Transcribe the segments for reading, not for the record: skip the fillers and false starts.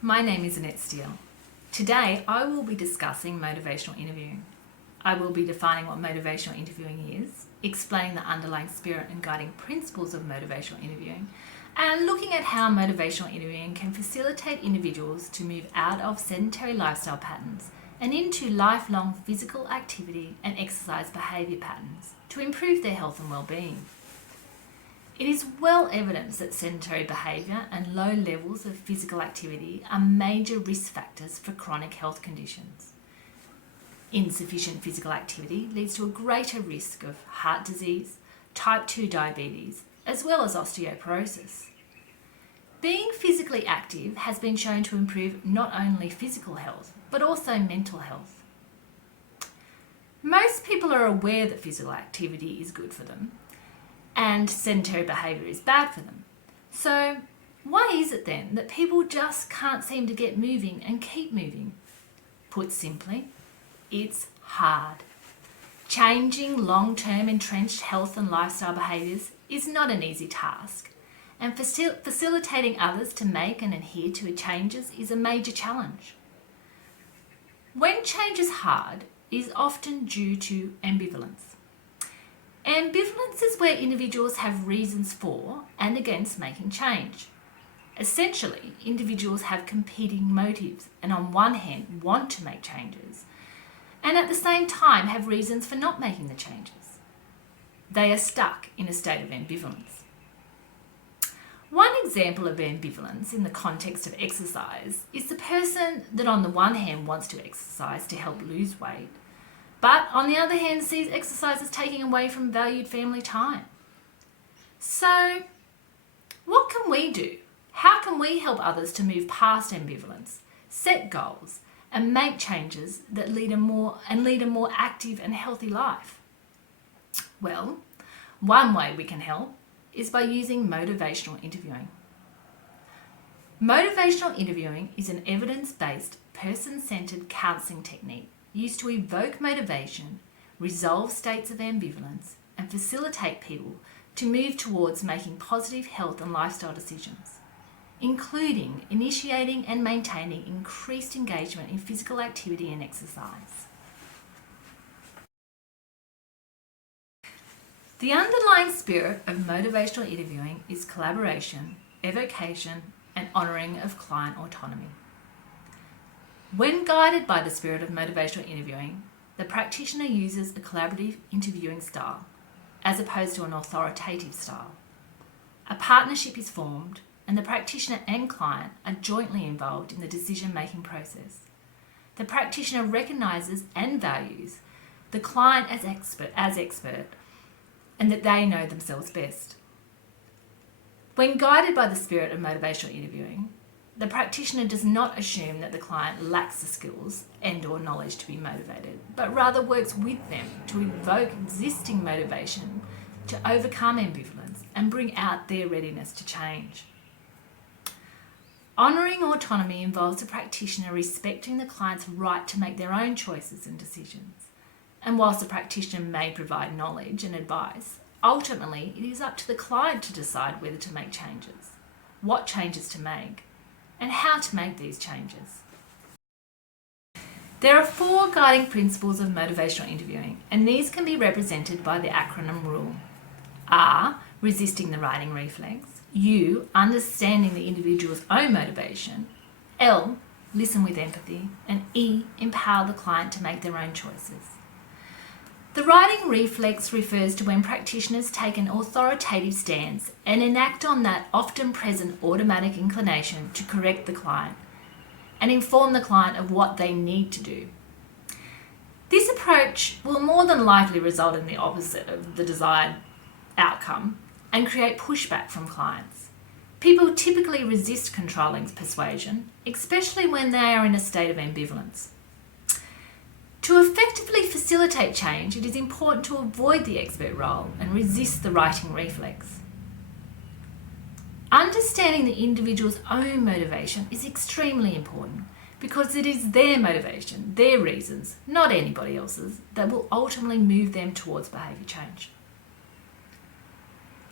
My name is Annette Steele. Today I will be discussing motivational interviewing. I will be defining what motivational interviewing is, explaining the underlying spirit and guiding principles of motivational interviewing, and looking at how motivational interviewing can facilitate individuals to move out of sedentary lifestyle patterns and into lifelong physical activity and exercise behaviour patterns to improve their health and well-being. It is well evidenced that sedentary behaviour and low levels of physical activity are major risk factors for chronic health conditions. Insufficient physical activity leads to a greater risk of heart disease, type 2 diabetes, as well as osteoporosis. Being physically active has been shown to improve not only physical health, but also mental health. Most people are aware that physical activity is good for them, and sedentary behaviour is bad for them. So why is it then that people just can't seem to get moving and keep moving? Put simply, it's hard. Changing long-term entrenched health and lifestyle behaviours is not an easy task, and facilitating others to make and adhere to changes is a major challenge. When change is hard, it is often due to ambivalence. Ambivalence is where individuals have reasons for and against making change. Essentially, individuals have competing motives and on one hand want to make changes and at the same time have reasons for not making the changes. They are stuck in a state of ambivalence. One example of ambivalence in the context of exercise is the person that on the one hand wants to exercise to help lose weight, but on the other hand sees exercise as taking away from valued family time. So, what can we do? How can we help others to move past ambivalence, set goals, and make changes that lead a more active and healthy life? Well, one way we can help is by using motivational interviewing. Motivational interviewing is an evidence-based, person-centered counselling technique used to evoke motivation, resolve states of ambivalence, and facilitate people to move towards making positive health and lifestyle decisions, including initiating and maintaining increased engagement in physical activity and exercise. The underlying spirit of motivational interviewing is collaboration, evocation, and honouring of client autonomy. When guided by the spirit of motivational interviewing, the practitioner uses a collaborative interviewing style, as opposed to an authoritative style. A partnership is formed, and the practitioner and client are jointly involved in the decision-making process. The practitioner recognises and values the client as expert, and that they know themselves best. When guided by the spirit of motivational interviewing, the practitioner does not assume that the client lacks the skills and/or knowledge to be motivated, but rather works with them to evoke existing motivation to overcome ambivalence and bring out their readiness to change. Honouring autonomy involves the practitioner respecting the client's right to make their own choices and decisions. And whilst the practitioner may provide knowledge and advice, ultimately it is up to the client to decide whether to make changes, what changes to make, and how to make these changes. There are 4 guiding principles of motivational interviewing, and these can be represented by the acronym RULE. R, resisting the writing reflex. U, understanding the individual's own motivation. L, listen with empathy. And E, empower the client to make their own choices. The writing reflex refers to when practitioners take an authoritative stance and enact on that often present automatic inclination to correct the client and inform the client of what they need to do. This approach will more than likely result in the opposite of the desired outcome and create pushback from clients. People typically resist controlling persuasion, especially when they are in a state of ambivalence. To effectively facilitate change, it is important to avoid the expert role and resist the writing reflex. Understanding the individual's own motivation is extremely important because it is their motivation, their reasons, not anybody else's, that will ultimately move them towards behaviour change.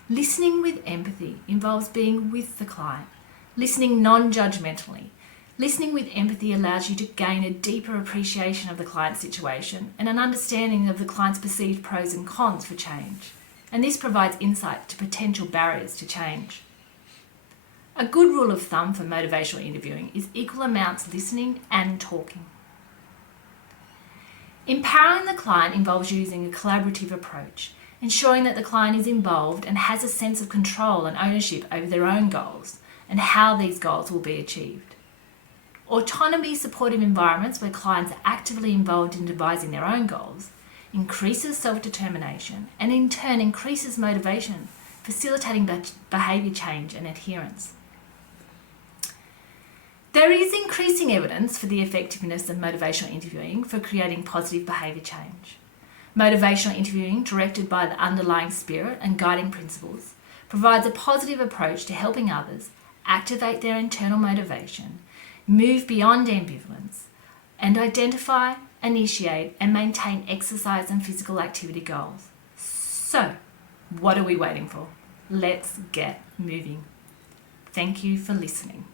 Listening with empathy involves being with the client, listening non-judgmentally, Listening with empathy allows you to gain a deeper appreciation of the client's situation and an understanding of the client's perceived pros and cons for change. And this provides insight to potential barriers to change. A good rule of thumb for motivational interviewing is equal amounts listening and talking. Empowering the client involves using a collaborative approach, ensuring that the client is involved and has a sense of control and ownership over their own goals and how these goals will be achieved. Autonomy supportive environments where clients are actively involved in devising their own goals increases self-determination and in turn increases motivation, facilitating behaviour change and adherence. There is increasing evidence for the effectiveness of motivational interviewing for creating positive behaviour change. Motivational interviewing, directed by the underlying spirit and guiding principles, provides a positive approach to helping others activate their internal motivation, move beyond ambivalence, and identify, initiate, and maintain exercise and physical activity goals. So, what are we waiting for? Let's get moving. Thank you for listening.